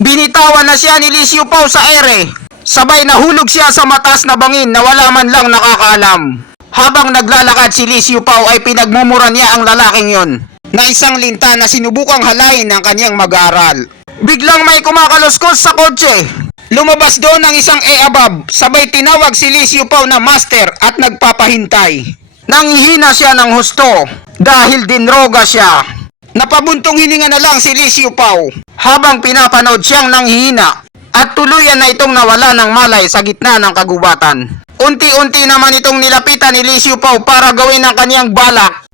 Binitawan na siya ni Lee Siu Pao sa ere. Sabay nahulog siya sa mataas na bangin na wala man lang nakakaalam. Habang naglalakad si Lee Siu Pao ay pinagmumura niya ang lalaking yon na isang linta na sinubukang halayin ng kanyang mag-aaral. Biglang may kumakaluskos sa kotse. Lumabas doon ang isang e-abab, sabay tinawag si Lee Siu Pao na master at nagpapahintay. Nanghihina siya ng husto dahil dinroga siya. Napabuntong hininga na lang si Lee Siu Pao habang pinapanood siyang nanghihina at tuluyan na itong nawala ng malay sa gitna ng kagubatan. Unti-unti naman itong nilapitan ni Lee Siu Pao para gawin ang kaniyang balak.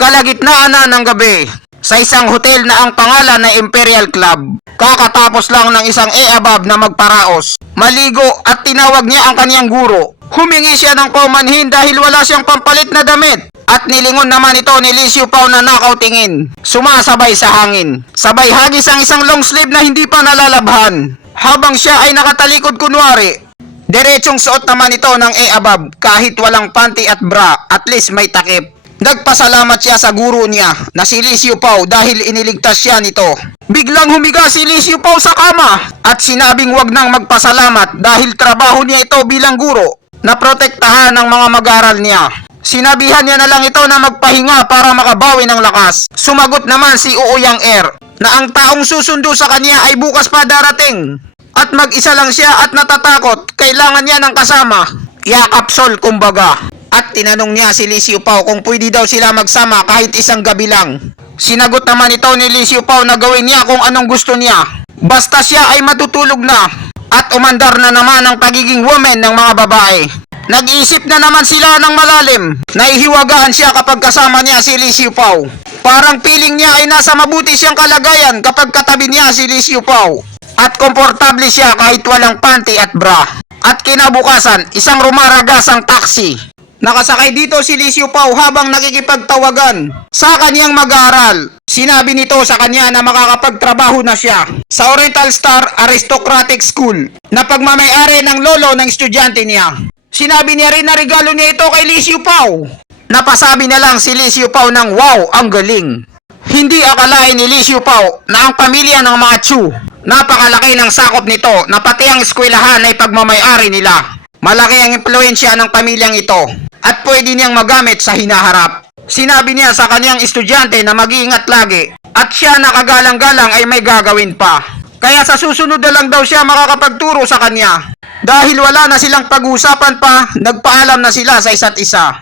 Kalagitnaan na ng gabi, sa isang hotel na ang pangalan na Imperial Club. Kakatapos lang ng isang e-abab na magparaos, maligo at tinawag niya ang kaniyang guro. Humingi siya ng paumanhin dahil wala siyang pampalit na damit. At nilingon naman ito ni Lee Siu Pao na nakaw tingin, sumasabay sa hangin. Sabay hagis ang isang long sleeve na hindi pa nalalabhan. Habang siya ay nakatalikod kunwari, diretsong suot naman ito ng e-abab kahit walang panty at bra, at least may takip. Nagpasalamat siya sa guro niya na si Lee Siu Pao dahil iniligtas siya nito. Biglang humiga si Lee Siu Pao sa kama at sinabing wag nang magpasalamat dahil trabaho niya ito bilang guro na protektahan ng mga mag-aaral niya. Sinabihan niya na lang ito na magpahinga para makabawi ng lakas. Sumagot naman si Ouyang Er na ang taong susundo sa kanya ay bukas pa darating. At mag-isa lang siya at natatakot, kailangan niya ng kasama. Yakapsol kumbaga. At tinanong niya si Lee Siu Pao kung pwede daw sila magsama kahit isang gabi lang. Sinagot naman ito ni Lee Siu Pao na gawin niya kung anong gusto niya. Basta siya ay matutulog na. At umandar na naman ang pagiging woman ng mga babae. Nag-iisip na naman sila ng malalim. Nahihiwagaan siya kapag kasama niya si Lee Siu Pao. Parang feeling niya ay nasa mabuti siyang kalagayan kapag katabi niya si Lee Siu Pao. At komportable siya kahit walang panty at bra. At kinabukasan, isang rumaragasang taxi. Nakasakay dito si Lee Siu Pao habang nakikipagtawagan sa kaniyang mag-aaral. Sinabi nito sa kanya na makakapagtrabaho na siya sa Oriental Star Aristocratic School na pagmamayari ng lolo ng estudyante niya. Sinabi niya rin na regalo niya ito kay Lee Siu Pao. Napasabi na lang si Lee Siu Pao ng wow, ang galing. Hindi akalain ni Lee Siu Pao na ang pamilya ng mga Chu, napakalaki ng sakop nito na pati ang eskwelahan ay pagmamayari nila. Malaki ang impluensya ng pamilyang ito at pwede niyang magamit sa hinaharap. Sinabi niya sa kaniyang estudyante na mag-iingat lagi at siya nakagalang-galang ay may gagawin pa. Kaya sa susunod na lang daw siya makakapagturo sa kanya. Dahil wala na silang pag-uusapan pa, nagpaalam na sila sa isa't isa.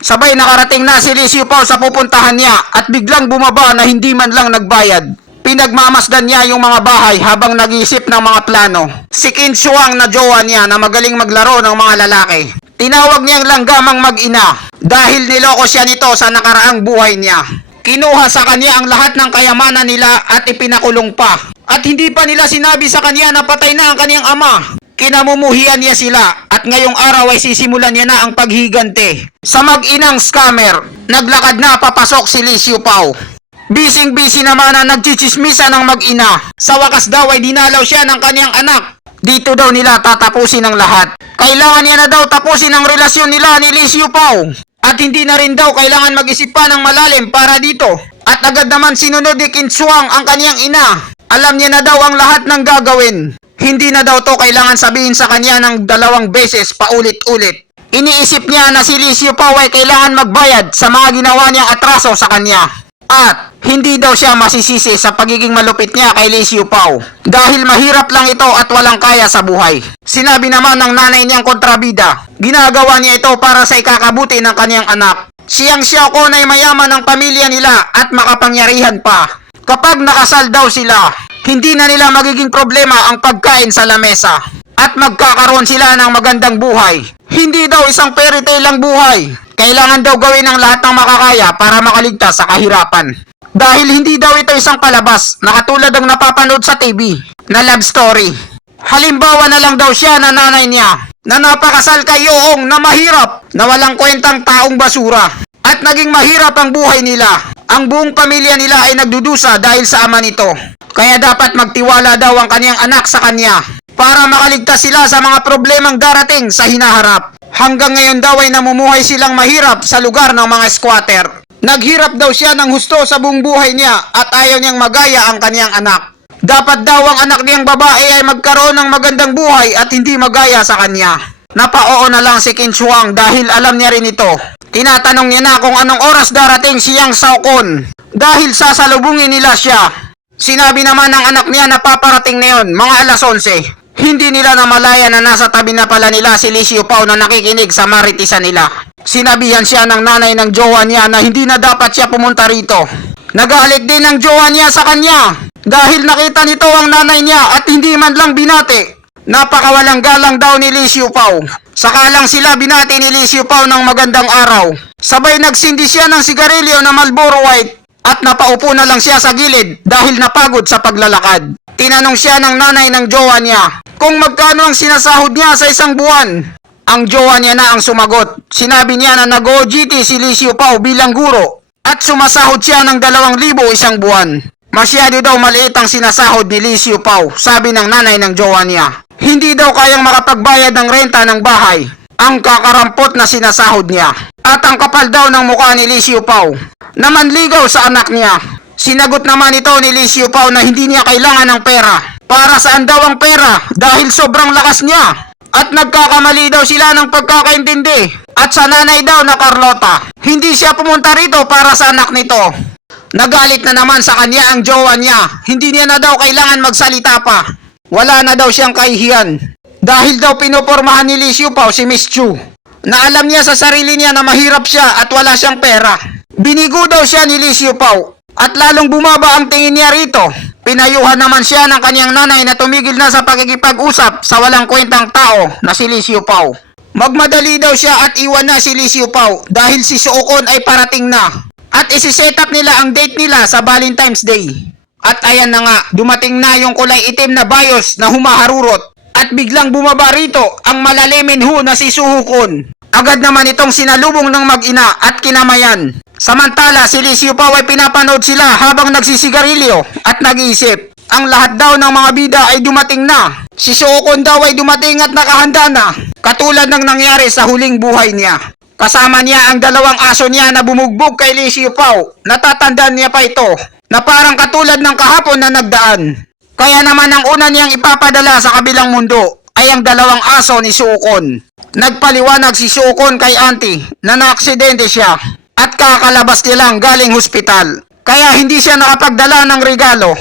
Sabay nakarating na si Lee Siu Pao sa pupuntahan niya at biglang bumaba na hindi man lang nagbayad. Pinagmamasdan niya yung mga bahay habang nag-iisip ng mga plano. Si Qin Shuang na jowa niya na magaling maglaro ng mga lalaki. Tinawag niyang langgamang mag-ina dahil niloko siya nito sa nakaraang buhay niya. Kinuha sa kanya ang lahat ng kayamanan nila at ipinakulong pa. At hindi pa nila sinabi sa kanya na patay na ang kaniyang ama. Kinamumuhian niya sila at ngayong araw ay sisimulan niya na ang paghigante. Sa mag-inang scammer, naglakad na papasok si Lee Siu Pao. Bising-busy naman na nagchichismisa ng mag-ina. Sa wakas daw ay dinalaw siya ng kaniyang anak. Dito daw nila tatapusin ang lahat. Kailangan niya na daw tapusin ang relasyon nila ni Lee Siu Pao. At hindi na rin daw kailangan mag-isip pa ng malalim para dito. At agad naman sinunod ni Qin Shuang ang kaniyang ina. Alam niya na daw ang lahat ng gagawin. Hindi na daw to kailangan sabihin sa kanya ng 2 beses paulit-ulit. Iniisip niya na si Lee Siu Pao ay kailangan magbayad sa mga ginawa niyang atraso sa kanya. At hindi daw siya masisisi sa pagiging malupit niya kay Lee Siu Pao dahil mahirap lang ito at walang kaya sa buhay. Sinabi naman ng nanay niyang kontrabida, ginagawa niya ito para sa ikakabuti ng kaniyang anak. Siyang Xiaokon ay mayaman ng pamilya nila at makapangyarihan pa. Kapag nakasal daw sila, hindi na nila magiging problema ang pagkain sa lamesa at magkakaroon sila ng magandang buhay. Hindi daw isang fairy tale ang buhay. Kailangan daw gawin ang lahat ng makakaya para makaligtas sa kahirapan. Dahil hindi daw ito isang palabas na katulad ng napapanood sa TV na love story. Halimbawa na lang daw siya na nanay niya na napakasal kay Yoong na mahirap na walang kwentang taong basura. At naging mahirap ang buhay nila. Ang buong pamilya nila ay nagdudusa dahil sa ama nito. Kaya dapat magtiwala daw ang kaniyang anak sa kanya para makaligtas sila sa mga problemang darating sa hinaharap. Hanggang ngayon daw ay namumuhay silang mahirap sa lugar ng mga squatter. Naghirap daw siya ng husto sa buong buhay niya at ayaw niyang magaya ang kaniyang anak. Dapat daw ang anak niyang babae ay magkaroon ng magandang buhay at hindi magaya sa kanya. Napaoo na lang si Qin Shuang dahil alam niya rin ito. Tinatanong niya na kung anong oras darating siyang Saokon dahil sasalubungin nila siya. Sinabi naman ng anak niya na paparating na yun, mga alas 11. Hindi nila namalaya na nasa tabi na pala nila si Li Xiupao na nakikinig sa maritisan nila. Sinabihan siya ng nanay ng jowa niya na hindi na dapat siya pumunta rito. Nagalit din ang jowa niya sa kanya dahil nakita nito ang nanay niya at hindi man lang binati. Napakawalang galang daw ni Li Xiupao. Saka lang sila binati ni Li Xiupao ng magandang araw. Sabay nagsindi siya ng sigarilyo na Marlboro White at napaupo na lang siya sa gilid dahil napagod sa paglalakad. Tinanong siya ng nanay ng jowa niya kung magkano ang sinasahod niya sa isang buwan. Ang jowa niya na ang sumagot. Sinabi niya na nag-OJT si Li Xiupao bilang guro at sumasahod siya ng 2,000 isang buwan. Masyado daw maliit ang sinasahod ni Li Xiupao, sabi ng nanay ng jowa niya. Hindi daw kayang makapagbayad ng renta ng bahay ang kakarampot na sinasahod niya. At ang kapal daw ng mukha ni Li Xiupao na manligaw sa anak niya. Sinagot naman ito ni Li Xiupao na hindi niya kailangan ng pera. Para saan daw ang pera? Dahil sobrang lakas niya. At nagkakamali daw sila ng pagkakaintindi. At sa nanay daw na Carlota, hindi siya pumunta rito para sa anak nito. Nagalit na naman sa kanya ang jowa niya. Hindi niya na daw kailangan magsalita pa. Wala na daw siyang kahihiyan. Dahil daw pinopormahan ni Li Xiupao si Miss Chu. Na alam niya sa sarili niya na mahirap siya at wala siyang pera. Binigo daw siya ni Li Xiupao. At lalong bumaba ang tingin niya rito. Pinayuhan naman siya ng kanyang nanay na tumigil na sa pakikipag-usap sa walang kwentang tao na si Li Xiupao. Magmadali daw siya at iwan na si Li Xiupao dahil si Suokon ay parating na. At isi-set up nila ang date nila sa Valentine's Day. At ayan na nga, dumating na yung kulay itim na bayos na humaharurot. At biglang bumaba rito ang malalimin hu na si Suhukon. Agad naman itong sinalubong ng mag-ina at kinamayan. Samantala si Li Xiupao ay pinapanood sila habang nagsisigarilyo at nag-iisip. Ang lahat daw ng mga bida ay dumating na. Si Suhukon daw ay dumating at nakahanda na. Katulad ng nangyari sa huling buhay niya. Kasama niya ang 2 aso niya na bumugbog kay Li Xiupao. Natatandaan niya pa ito na parang katulad ng kahapon na nagdaan. Kaya naman ang una niyang ipapadala sa kabilang mundo ay ang 2 aso ni Suokon. Nagpaliwanag si Suokon kay auntie na naaksidente siya at kakalabas nilang galing hospital. Kaya hindi siya nakapagdala ng regalo.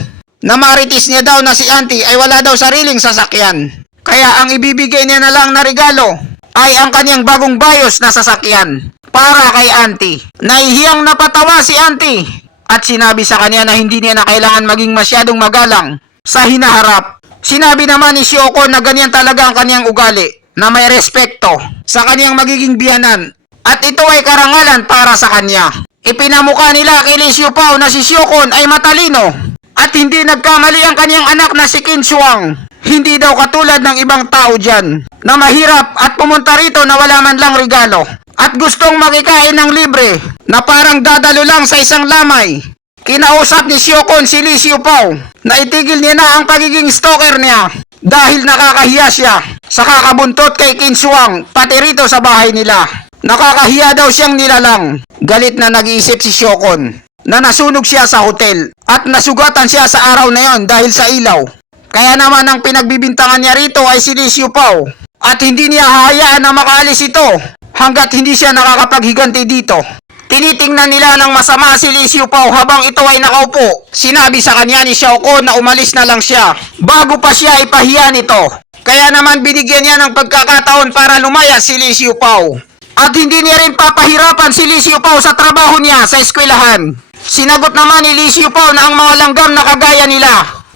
Namaritis niya daw na si auntie ay wala daw sariling sasakyan. Kaya ang ibibigay niya na lang na regalo ay ang kanyang bagong bayos na sasakyan para kay auntie. Nahihiyang napatawa si auntie at sinabi sa kanya na hindi niya na kailangan maging masyadong magalang sa hinaharap. Sinabi naman ni Suokon na ganyan talaga ang kanyang ugali, na may respeto sa kanyang magiging biyanan. At ito ay karangalan para sa kanya. Ipinamukha nila kay Li Xiupao na si Suokon ay matalino at hindi nagkamali ang kanyang anak na si Qin Shuang. Hindi daw katulad ng ibang tao dyan na mahirap at pumunta rito na wala man lang regalo. At gustong makikain ng libre na parang dadalo lang sa isang lamay. Kinausap ni Suokon si Li Xiupao na itigil niya na ang pagiging stalker niya dahil nakakahiya siya sa kakabuntot kay Qin Shuang pati rito sa bahay nila. Nakakahiya daw siyang nilalang. Galit na nag-iisip si Suokon na nasunog siya sa hotel at nasugatan siya sa araw na yon dahil sa ilaw. Kaya naman ang pinagbibintangan niya rito ay si Li Xiupao at hindi niya hahayaan na makaalis ito hanggat hindi siya nakakapaghiganti dito. Tinitingnan nila ng masama si Li Xiupao habang ito ay nakaupo. Sinabi sa kanya ni Suokon na umalis na lang siya bago pa siya ipahiya nito. Kaya naman binigyan niya ng pagkakataon para lumaya si Li Xiupao. At hindi niya rin papahirapan si Li Xiupao sa trabaho niya sa eskwelahan. Sinagot naman ni Li Xiupao na ang mga langgam na kagaya nila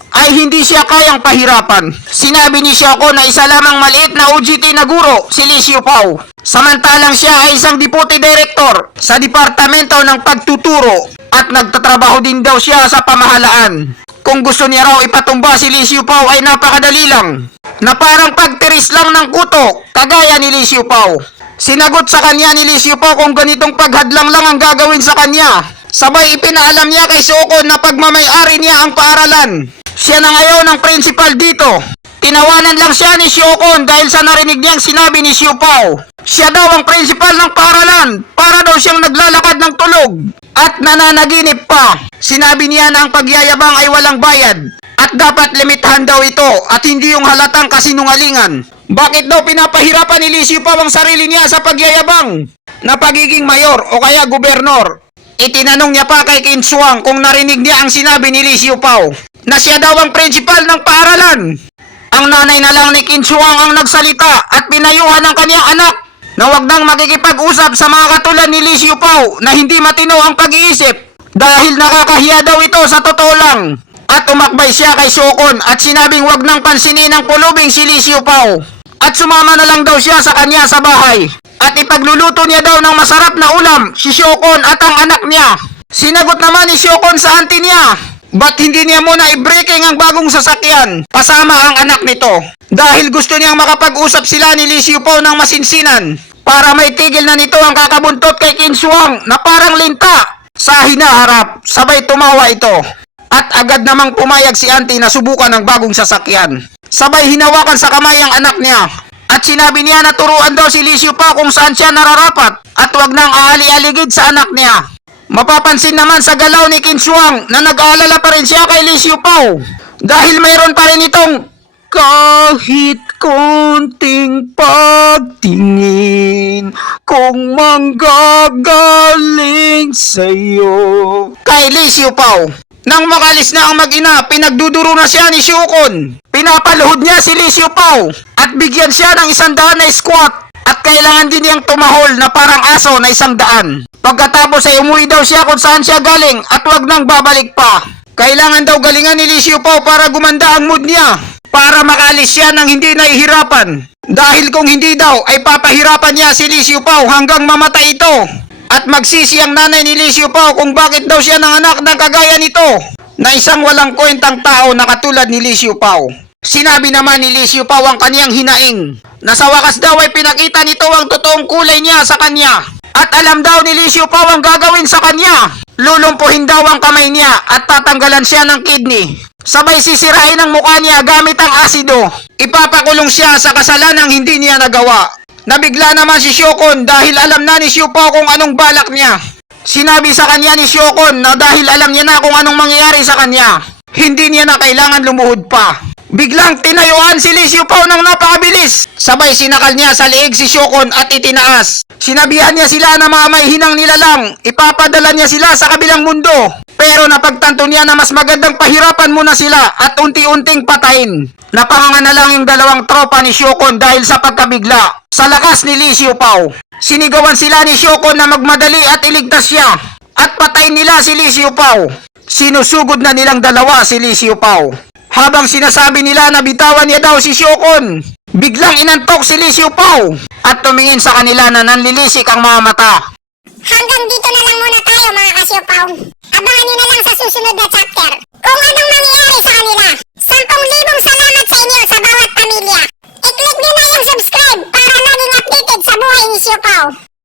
ay hindi siya kayang pahirapan. Sinabi ni Suokon na isa lamang maliit na OJT na guro si Li Xiupao. Samantalang siya ay isang deputy director sa departamento ng pagtuturo at nagtatrabaho din daw siya sa pamahalaan. Kung gusto niya raw ipatumba si Li Xiupao ay napakadali lang, na parang pagtiris lang ng kuto kagaya ni Li Xiupao. Sinagot sa kanya ni Li Xiupao kung ganitong paghadlang lang ang gagawin sa kanya. Sabay ipinaalam niya kay Suokon na pagmamay-ari niya ang paaralan. Siya na ngayon ang principal dito. Tinawanan lang siya ni Suokon dahil sa narinig niyang sinabi ni Xiupao. Siya daw ang principal ng paaralan para daw siyang naglalakad ng tulog at nananaginip pa. Sinabi niya na ang pagyayabang ay walang bayad At dapat limitahan daw ito at hindi yung halatang kasinungalingan. Bakit daw pinapahirapan ni Lee Siow Pao ang sarili niya sa pagyayabang na pagiging mayor o kaya gobernador? Itinanong niya pa kay Kin Suang kung narinig niya ang sinabi ni Lee Siow Pao na siya daw ang principal ng paaralan. Ang nanay na lang ni Kin Suang ang nagsalita at pinayuhan ng kanyang anak na wag nang makikipag-usap sa mga katulad ni Lee Siow Pao na hindi matino ang pag-iisip dahil nakakahiya daw ito sa totoo lang. At umakbay siya kay Shokon at sinabing wag nang pansinin ng pulubing si Lee Siow Pao. At sumama na lang daw siya sa kanya sa bahay. At ipagluluto niya daw ng masarap na ulam si Shokon at ang anak niya. Sinagot naman ni Shokon sa auntie niya, ba't hindi niya muna i-breaking ang bagong sasakyan kasama ang anak nito? Dahil gusto niyang makapag-usap sila ni Lee Siow Pao ng masinsinan para may tigil na nito ang kakabuntot kay Kin Suang na parang linta. Sa hinaharap, sabay tumawa ito. At agad namang pumayag si auntie na subukan ang bagong sasakyan. Sabay hinawakan sa kamay ang anak niya. At sinabi niya na turuan daw si Lee Siow Pao kung saan siya nararapat at wag nang aali-aligid sa anak niya. Mapapansin naman sa galaw ni Kin Suang na nag-aalala pa rin siya kay Lee Siow Pao dahil mayroon pa rin itong kahit konting pagtingin kung manggagaling sa'yo kay Lee Siow Pao. Nang makalis na ang mag-ina, pinagduduro na siya ni Shokon. Pinapaluhod niya si Lee Siow Pao at bigyan siya ng 100 na squat at kailangan din niyang tumahol na parang aso na 100. Pagkatapos ay umuwi daw siya kung saan siya galing at wag nang babalik pa. Kailangan daw galingan ni Lee Siow Pao para gumanda ang mood niya para makaalis siya ng hindi nahihirapan. Dahil kung hindi daw ay papahirapan niya si Lee Siow Pao hanggang mamatay ito. At magsisi ang nanay ni Lee Siow Pao kung bakit daw siya nanganak na kagaya nito na isang walang kwentang tao na katulad ni Lee Siow Pao. Sinabi naman ni Lee Siow Pao ang kaniyang hinaing na sa wakas daw ay pinakita nito ang totoong kulay niya sa kanya. At alam daw ni Lee Siow Pao ang gagawin sa kanya. Lulumpuhin daw ang kamay niya at tatanggalan siya ng kidney. Sabay sisirain ang mukha niya gamit ang asido. Ipapakulong siya sa kasalanang hindi niya nagawa. Nabigla naman si Shokon dahil alam na ni Siow Pao kung anong balak niya. Sinabi sa kanya ni Shokon na dahil alam niya na kung anong mangyayari sa kanya, hindi niya na kailangan lumuhod pa. Biglang tinayuan si Lee Siow Pao ng napakabilis. Sabay sinakal niya sa leeg si Shokon at itinaas. Sinabihan niya sila na mga may hinang nilalang, ipapadala niya sila sa kabilang mundo. Pero napagtanto niya na mas magandang pahirapan muna sila at unti-unting patayin. Napanganga na lang yung dalawang tropa ni Shokon dahil sa pagkabigla. Sa lakas ni Lee Siow Pao, sinigawan sila ni Shokon na magmadali at iligtas siya. At patayin nila si Lee Siow Pao. Sinusugod na nilang dalawa si Lee Siow Pao. Habang sinasabi nila na bitawan niya daw si Shokon, biglang inantok si Lee Siow Pao at tumingin sa kanila na nanlilisik ang mga mata. Hanggang dito na lang muna tayo mga ka-Siow Pao. Abangan nyo na lang sa susunod na chapter kung anong mangyayari sa kanila.